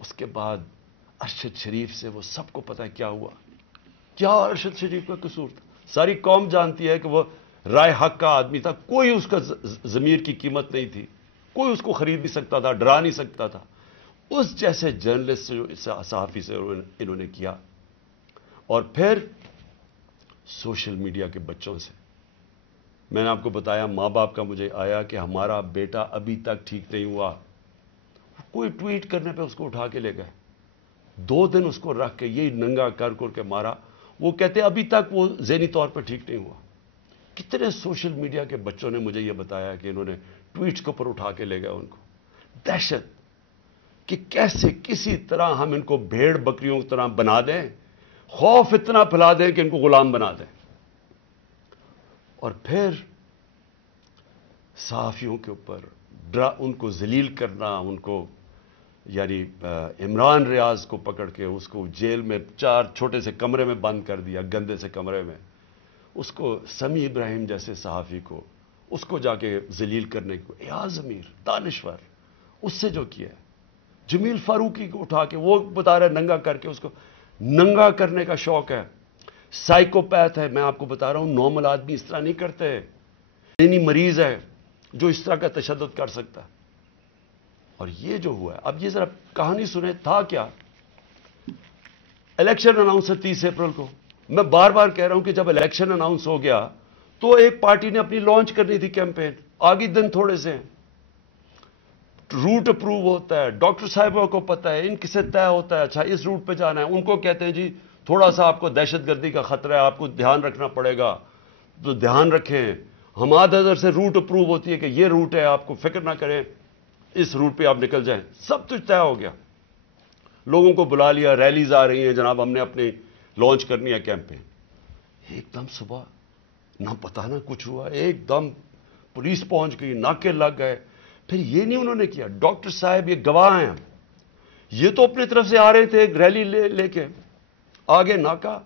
اس کے بعد ارشد شریف سے وہ سب کو پتا ہے کیا ہوا. کیا ارشد شریف کا قصور تھا؟ ساری قوم جانتی ہے کہ وہ رائے حق کا آدمی تھا. کوئی اس کا ضمیر کی قیمت نہیں تھی. کوئی اس کو خرید نہیں سکتا تھا, ڈرا نہیں سکتا تھا. اس جیسے جرنلسٹ سے, صحافی سے انہوں نے کیا. اور پھر سوشل میڈیا کے بچوں سے. میں نے آپ کو بتایا ماں باپ کا مجھے آیا کہ ہمارا بیٹا ابھی تک ٹھیک نہیں ہوا. کوئی ٹویٹ کرنے پہ اس کو اٹھا کے لے گئے. 2 دن اس کو رکھ کے یہی ننگا کر کے مارا. وہ کہتے ابھی تک وہ ذہنی طور پہ ٹھیک نہیں ہوا. کتنے سوشل میڈیا کے بچوں نے مجھے یہ بتایا کہ انہوں نے ٹویٹس کے اوپر اٹھا کے لے گئے ان کو. دہشت کہ کیسے کسی طرح ہم ان کو بھیڑ بکریوں کی طرح بنا دیں, خوف اتنا پھیلا دیں کہ ان کو غلام بنا دیں. اور پھر صحافیوں کے اوپر ان کو ذلیل کرنا, ان کو یعنی عمران ریاض کو پکڑ کے اس کو جیل میں 4 چھوٹے سے کمرے میں بند کر دیا, گندے سے کمرے میں. اس کو سمیع ابراہیم جیسے صحافی کو اس کو جا کے ذلیل کرنے کو, ایاز امیر دانشور اس سے جو کیا ہے. جمیل فاروقی کو اٹھا کے وہ بتا رہا ہے ننگا کر کے, اس کو ننگا کرنے کا شوق ہے. سائیکوپیتھ ہے. میں آپ کو بتا رہا ہوں نارمل آدمی اس طرح نہیں کرتے. ذہنی مریض ہے جو اس طرح کا تشدد کر سکتا ہے. اور یہ جو ہوا ہے, اب یہ ذرا کہانی سنیں. تھا کیا, الیکشن اناؤنس ہے 30 اپریل کو. میں بار بار کہہ رہا ہوں کہ جب الیکشن اناؤنس ہو گیا تو ایک پارٹی نے اپنی لانچ کرنی تھی کیمپین. آگے دن تھوڑے سے ہیں, روٹ اپروو ہوتا ہے, ڈاکٹر صاحبوں کو پتا ہے, ان کسے طے ہوتا ہے اچھا اس روٹ پہ جانا ہے. ان کو کہتے ہیں جی تھوڑا سا آپ کو دہشت گردی کا خطرہ ہے, آپ کو دھیان رکھنا پڑے گا, تو دھیان رکھیں. ہمارے ادھر سے روٹ اپروو ہوتی ہے کہ یہ روٹ ہے, آپ کو فکر نہ کریں, اس روٹ پہ آپ نکل جائیں. سب کچھ طے ہو گیا. لوگوں کو بلا لیا, ریلیز آ رہی ہیں, جناب ہم نے اپنی لانچ کرنی ہے کیمپین. ایک دم صبح نہ پتہ نہ کچھ ہوا, ایک دم پولیس پہنچ گئی, ناکے لگ گئے. پھر یہ نہیں انہوں نے کیا, ڈاکٹر صاحب یہ گواہ ہیں, یہ تو اپنی طرف سے آ رہے تھے ریلی لے کے, آگے ناکا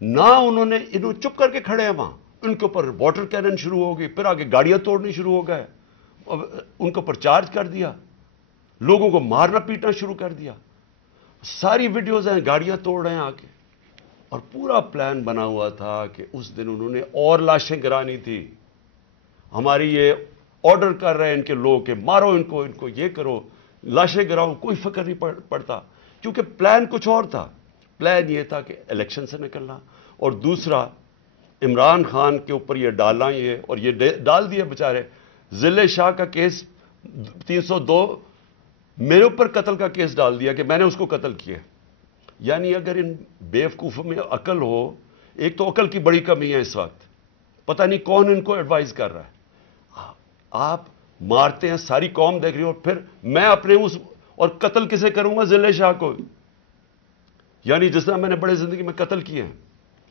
نہ انہوں نے, انہوں چپ کر کے کھڑے ہیں وہاں. ان کے اوپر واٹر کینن شروع ہو گئی, پھر آگے گاڑیاں توڑنی شروع ہو گئے, ان کے اوپر چارج کر دیا, لوگوں کو مارنا پیٹنا شروع کر دیا. ساری ویڈیوز ہیں, گاڑیاں توڑ رہے ہیں آ کے. اور پورا پلان بنا ہوا تھا کہ اس دن انہوں نے اور لاشیں گرانی تھی. ہماری یہ آرڈر کر رہے ہیں ان کے لوگ کہ مارو ان کو یہ کرو, لاشیں گراؤ, کوئی فکر نہیں پڑتا. کیونکہ پلان کچھ اور تھا. پلان یہ تھا کہ الیکشن سے نکلنا, اور دوسرا عمران خان کے اوپر یہ ڈالنا, یہ اور یہ ڈال دیا بیچارے. ضلع شاہ کا کیس 302 میرے اوپر قتل کا کیس ڈال دیا کہ میں نے اس کو قتل کیا. یعنی اگر ان بیوقوفوں میں عقل ہو, ایک تو عقل کی بڑی کمی ہے اس وقت, پتہ نہیں کون ان کو ایڈوائز کر رہا ہے. آپ مارتے ہیں, ساری قوم دیکھ رہی ہو, پھر میں اپنے اس اور قتل کسے کروں گا, ضلع شاہ کو. یعنی جس طرح میں نے بڑے زندگی میں قتل کیے ہیں,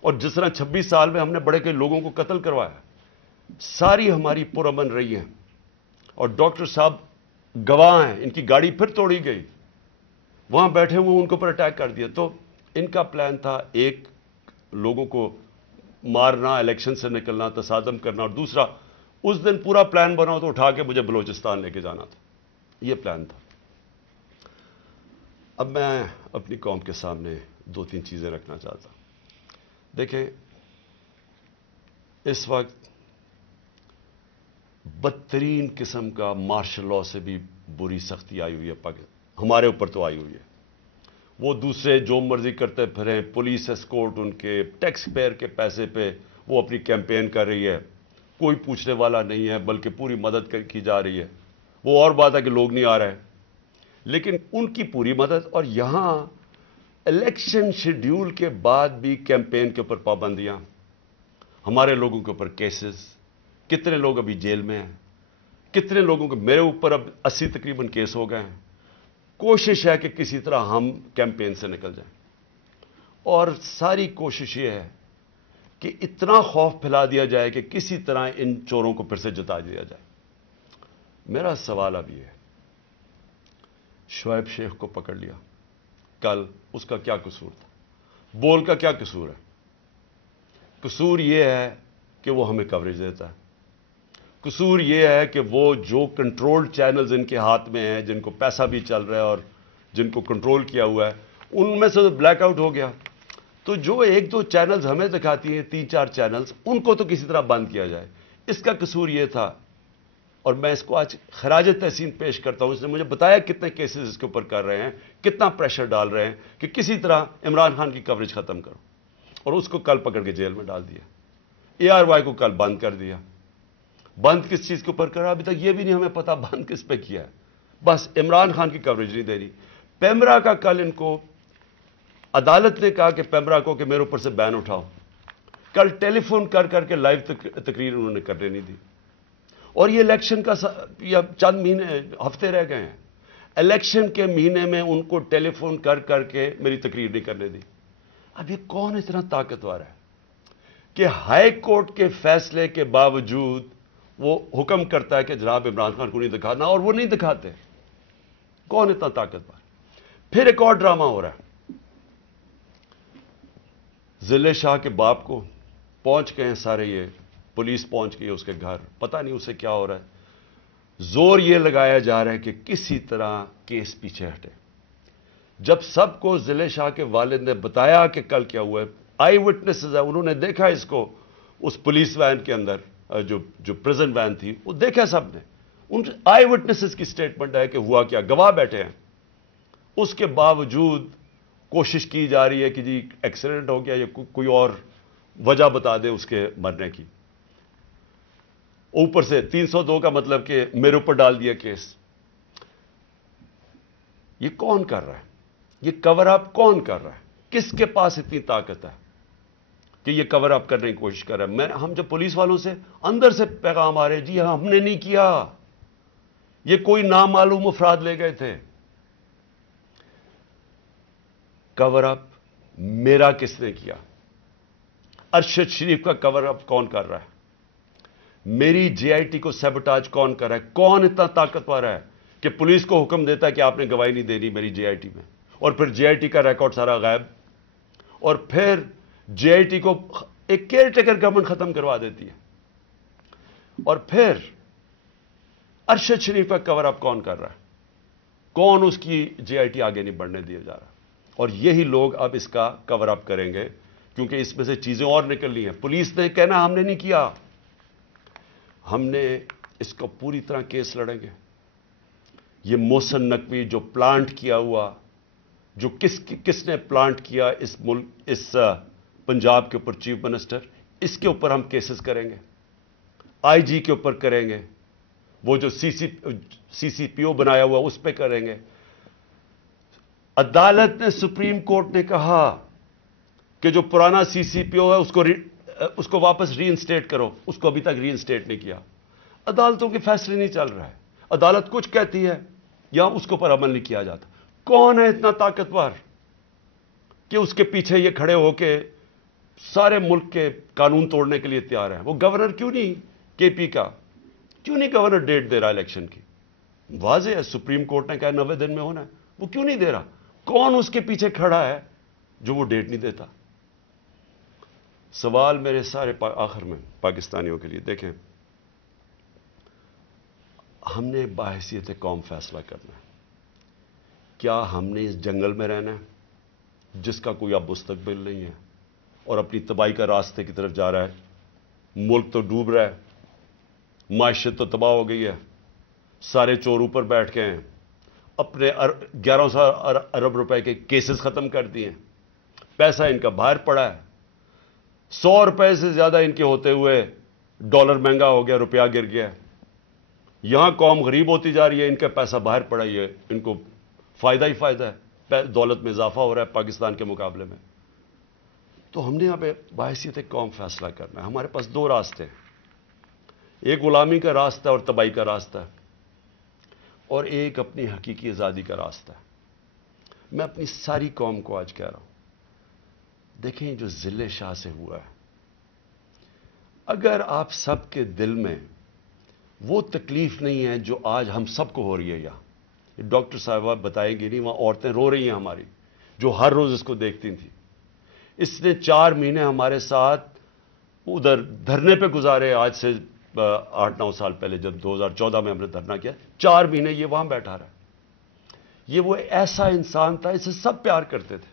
اور جس طرح 26 سال میں ہم نے بڑے کے لوگوں کو قتل کروایا, ساری ہماری پرامن رہی ہیں. اور ڈاکٹر صاحب گواہ ہیں, ان کی گاڑی پھر توڑی گئی, وہاں بیٹھے ہوئے ان کے اوپر اٹیک کر دیا. تو ان کا پلان تھا ایک لوگوں کو مارنا, الیکشن سے نکلنا, تصادم کرنا, اور دوسرا اس دن پورا پلان بنا تو اٹھا کے مجھے بلوچستان لے کے جانا تھا. یہ پلان تھا. اب میں اپنی قوم کے سامنے 2-3 چیزیں رکھنا چاہتا ہوں. دیکھیں, اس وقت بدترین قسم کا مارشل لاء سے بھی بری سختی آئی ہوئی ہے ہمارے اوپر تو آئی ہوئی ہے. وہ دوسرے جو مرضی کرتے پھریں, پولیس اسکورٹ ان کے ٹیکس پیئر کے پیسے پہ وہ اپنی کیمپین کر رہی ہے, کوئی پوچھنے والا نہیں ہے, بلکہ پوری مدد کی جا رہی ہے. وہ اور بات ہے کہ لوگ نہیں آ رہے, لیکن ان کی پوری مدد. اور یہاں الیکشن شیڈیول کے بعد بھی کیمپین کے اوپر پابندیاں, ہمارے لوگوں کے اوپر کیسز, کتنے لوگ ابھی جیل میں ہیں, کتنے لوگوں کے, میرے اوپر اب 80 تقریباً کیس ہو گئے ہیں. کوشش ہے کہ کسی طرح ہم کیمپین سے نکل جائیں, اور ساری کوشش یہ ہے کہ اتنا خوف پھیلا دیا جائے کہ کسی طرح ان چوروں کو پھر سے جتا دیا جائے. میرا سوال اب یہ ہے, شعیب شیخ کو پکڑ لیا کل, اس کا کیا قصور تھا؟ بول کا کیا قصور ہے؟ قصور یہ ہے کہ وہ ہمیں کوریج دیتا ہے. قصور یہ ہے کہ وہ جو کنٹرول چینلز ان کے ہاتھ میں ہیں, جن کو پیسہ بھی چل رہا ہے اور جن کو کنٹرول کیا ہوا ہے، ان میں سے بلیک آؤٹ ہو گیا. تو جو ایک دو چینلز ہمیں دکھاتی ہیں، 3-4 چینلز، ان کو تو کسی طرح بند کیا جائے. اس کا قصور یہ تھا، اور میں اس کو آج خراج تحسین پیش کرتا ہوں. اس نے مجھے بتایا کتنے کیسز اس کے اوپر کر رہے ہیں، کتنا پریشر ڈال رہے ہیں کہ کسی طرح عمران خان کی کوریج ختم کرو. اور اس کو کل پکڑ کے جیل میں ڈال دیا. ARY کو کل بند کر دیا. بند کس چیز کے اوپر کرا ابھی تک یہ بھی نہیں ہمیں پتا بند کس پہ کیا ہے. بس عمران خان کی کوریج نہیں دے رہی. پیمرا کا کل ان کو عدالت نے کہا کہ پیمرا کو کہ میرے اوپر سے بین اٹھاؤ. کل ٹیلی فون کر کر کے لائیو تقریر انہوں نے کرنے نہیں دی. اور یہ الیکشن کا یا چند مہینے ہفتے رہ گئے ہیں. الیکشن کے مہینے میں ان کو ٹیلی فون کر کر کے میری تقریر نہیں کرنے دی. اب یہ کون اتنا طاقتور ہے کہ ہائی کورٹ کے فیصلے کے باوجود وہ حکم کرتا ہے کہ جناب عمران خان کو نہیں دکھانا، اور وہ نہیں دکھاتے؟ کون اتنا طاقتور؟ پھر ایک اور ڈرامہ ہو رہا ہے. ضلع شاہ کے باپ کو پہنچ گئے ہیں سارے، یہ پولیس پہنچ گئی ہے اس کے گھر، پتہ نہیں اسے کیا ہو رہا ہے. زور یہ لگایا جا رہا ہے کہ کسی طرح کیس پیچھے ہٹے. جب سب کو ضلع شاہ کے والد نے بتایا کہ کل کیا ہوا ہے، آئی وٹنسز ہے، انہوں نے دیکھا اس کو اس پولیس وین کے اندر، جو پریزن وین تھی، وہ دیکھا سب نے. ان آئی وٹنسز کی سٹیٹمنٹ ہے کہ ہوا کیا، گواہ بیٹھے ہیں. اس کے باوجود کوشش کی جا رہی ہے کہ جی ایکسیڈنٹ ہو گیا یا کوئی اور وجہ بتا دے اس کے مرنے کی. اوپر سے 302 کا مطلب کہ میرے اوپر ڈال دیا کیس. یہ کون کر رہا ہے؟ یہ کور اپ کون کر رہا ہے؟ کس کے پاس اتنی طاقت ہے کہ یہ کور اپ کرنے کی کوشش کر رہا ہے؟ ہم جب پولیس والوں سے اندر سے پیغام آ رہے، جی ہم نے نہیں کیا، یہ کوئی نامعلوم افراد لے گئے تھے. کور اپ میرا کس نے کیا؟ ارشد شریف کا کور اپ کون کر رہا ہے؟ میری GIT کو سیبوٹاج کون کر رہا ہے؟ کون اتنا طاقتور ہے کہ پولیس کو حکم دیتا ہے کہ آپ نے گواہی نہیں دینی میری GIT میں، اور پھر GIT کا ریکارڈ سارا غائب، اور پھر GIT کو ایک کیئر ٹیکر گورنمنٹ ختم کروا دیتی ہے. اور پھر ارشد شریف کا کور اپ کون کر رہا ہے؟ کون اس کی GIT آگے نہیں بڑھنے دیا جا رہا؟ اور یہی لوگ اب اس کا کور اپ کریں گے، کیونکہ اس میں سے چیزیں اور نکلنی ہیں. پولیس نے کہنا ہم نے نہیں کیا، ہم نے اس کو پوری طرح کیس لڑیں گے. یہ محسن نقوی جو پلانٹ کیا ہوا، جو کس نے پلانٹ کیا اس ملک، اس پنجاب کے اوپر چیف منسٹر، اس کے اوپر ہم کیسز کریں گے. IG کے اوپر کریں گے، وہ جو CCPO بنایا ہوا اس پہ کریں گے. عدالت نے، سپریم کورٹ نے کہا کہ جو پرانا CCPO ہے اس کو واپس ری انسٹیٹ کرو. اس کو ابھی تک ری انسٹیٹ نہیں کیا. عدالتوں کے فیصلے نہیں چل رہا ہے. عدالت کچھ کہتی ہے یا اس کے اوپر عمل نہیں کیا جاتا. کون ہے اتنا طاقتور کہ اس کے پیچھے یہ کھڑے ہو کے سارے ملک کے قانون توڑنے کے لیے تیار ہیں؟ وہ گورنر کیوں نہیں KP کا کیوں نہیں گورنر ڈیٹ دے رہا الیکشن کی؟ واضح ہے سپریم کورٹ نے کہا 90 دن میں ہونا ہے، وہ کیوں نہیں دے رہا؟ کون اس کے پیچھے کھڑا ہے جو وہ ڈیٹ نہیں دیتا؟ سوال میرے سارے آخر میں پاکستانیوں کے لیے، دیکھیں ہم نے باحثیت قوم فیصلہ کرنا ہے. کیا ہم نے اس جنگل میں رہنا ہے جس کا کوئی اب مستقبل نہیں ہے اور اپنی تباہی کا راستے کی طرف جا رہا ہے؟ ملک تو ڈوب رہا ہے، معیشت تو تباہ ہو گئی ہے، سارے چور اوپر بیٹھ کے ہیں، اپنے 1100 ارب روپے کے کیسز ختم کر دیے ہیں، پیسہ ان کا باہر پڑا ہے. 100 روپے سے زیادہ ان کے ہوتے ہوئے ڈالر مہنگا ہو گیا، روپیہ گر گیا. یہاں قوم غریب ہوتی جا رہی ہے، ان کا پیسہ باہر پڑا ہی ہے، ان کو فائدہ ہی فائدہ ہے، دولت میں اضافہ ہو رہا ہے پاکستان کے مقابلے میں. تو ہم نے یہاں پہ باحثیت قوم فیصلہ کرنا ہے. ہمارے پاس 2 راستے ہیں، ایک غلامی کا راستہ اور تباہی کا راستہ ہے، اور ایک اپنی حقیقی آزادی کا راستہ ہے. میں اپنی ساری قوم کو آج کہہ رہا ہوں، دیکھیں جو ضلع شاہ سے ہوا ہے، اگر آپ سب کے دل میں وہ تکلیف نہیں ہے جو آج ہم سب کو ہو رہی ہے، یہاں ڈاکٹر صاحبہ بتائیں گے نہیں، وہاں عورتیں رو رہی ہیں ہماری جو ہر روز اس کو دیکھتی تھیں. اس نے 4 مہینے ہمارے ساتھ ادھر دھرنے پہ گزارے، آج سے 8-9 سال پہلے جب 2014 میں ہم نے دھرنا کیا، 4 مہینے یہ وہاں بیٹھا رہا. یہ وہ ایسا انسان تھا، اسے سب پیار کرتے تھے.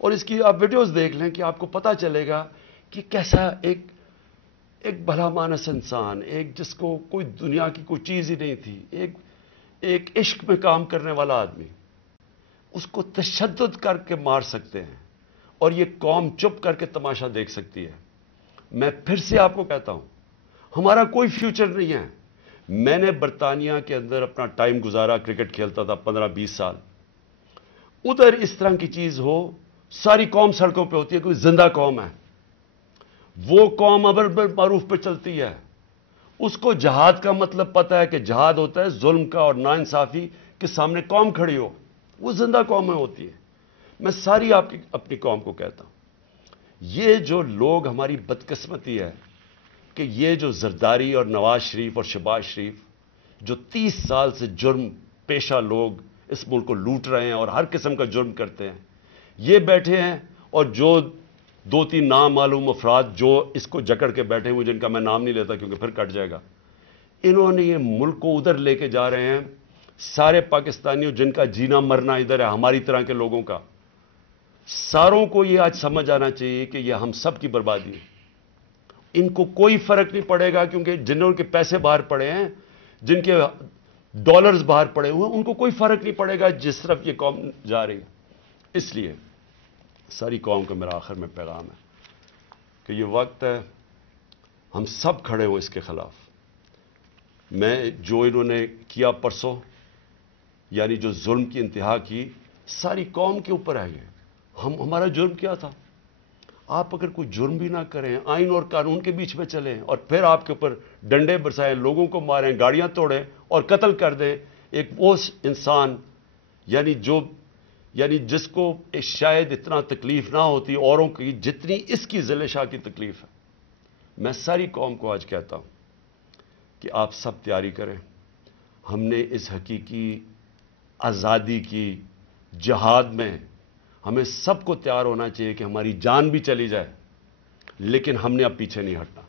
اور اس کی آپ ویڈیوز دیکھ لیں کہ آپ کو پتا چلے گا کہ کیسا ایک بھلا مانس انسان، ایک جس کو کوئی دنیا کی کوئی چیز ہی نہیں تھی، ایک عشق میں کام کرنے والا آدمی، اس کو تشدد کر کے مار سکتے ہیں اور یہ قوم چپ کر کے تماشا دیکھ سکتی ہے. میں پھر سے آپ کو کہتا ہوں، ہمارا کوئی فیوچر نہیں ہے. میں نے برطانیہ کے اندر اپنا ٹائم گزارا، کرکٹ کھیلتا تھا 15-20 سال. ادھر اس طرح کی چیز ہو، ساری قوم سڑکوں پہ ہوتی ہے، کوئی زندہ قوم ہے. وہ قوم امر بالمعروف پہ چلتی ہے. اس کو جہاد کا مطلب پتا ہے کہ جہاد ہوتا ہے ظلم کا اور ناانصافی کے سامنے قوم کھڑی ہو. وہ زندہ قومیں ہوتی ہیں. میں ساری اپنی قوم کو کہتا ہوں، یہ جو لوگ ہماری بدقسمتی ہے کہ یہ جو زرداری اور نواز شریف اور شہباز شریف جو 30 سال سے جرم پیشہ لوگ اس ملک کو لوٹ رہے ہیں اور ہر قسم کا جرم کرتے ہیں، یہ بیٹھے ہیں. اور جو 2-3 نامعلوم افراد جو اس کو جکڑ کے بیٹھے ہوئے، جن کا میں نام نہیں لیتا کیونکہ پھر کٹ جائے گا، انہوں نے یہ ملک کو ادھر لے کے جا رہے ہیں. سارے پاکستانیوں جن کا جینا مرنا ادھر ہے، ہماری طرح کے لوگوں کا، ساروں کو یہ آج سمجھ آنا چاہیے کہ یہ ہم سب کی بربادی ہے. ان کو کوئی فرق نہیں پڑے گا، کیونکہ جنہوں کے پیسے باہر پڑے ہیں، جن کے ڈالرز باہر پڑے ہوئے ہیں، ان کو کوئی فرق نہیں پڑے گا جس طرف یہ قوم جا رہی ہے. اس لیے ساری قوم کا میرا آخر میں پیغام ہے کہ یہ وقت ہے ہم سب کھڑے ہوں اس کے خلاف. میں جو انہوں نے کیا پرسوں، یعنی جو ظلم کی انتہا کی، ساری قوم کے اوپر ہے. یہ ہمارا جرم کیا تھا؟ آپ اگر کوئی جرم بھی نہ کریں، آئین اور قانون کے بیچ میں چلیں اور پھر آپ کے اوپر ڈنڈے برسائیں، لوگوں کو ماریں، گاڑیاں توڑیں اور قتل کر دیں ایک وہ انسان، یعنی جس کو شاید اتنا تکلیف نہ ہوتی اوروں کی جتنی اس کی ذل شاہ کی تکلیف ہے. میں ساری قوم کو آج کہتا ہوں کہ آپ سب تیاری کریں. ہم نے اس حقیقی آزادی کی جہاد میں ہمیں سب کو تیار ہونا چاہیے کہ ہماری جان بھی چلی جائے، لیکن ہم نے اب پیچھے نہیں ہٹنا.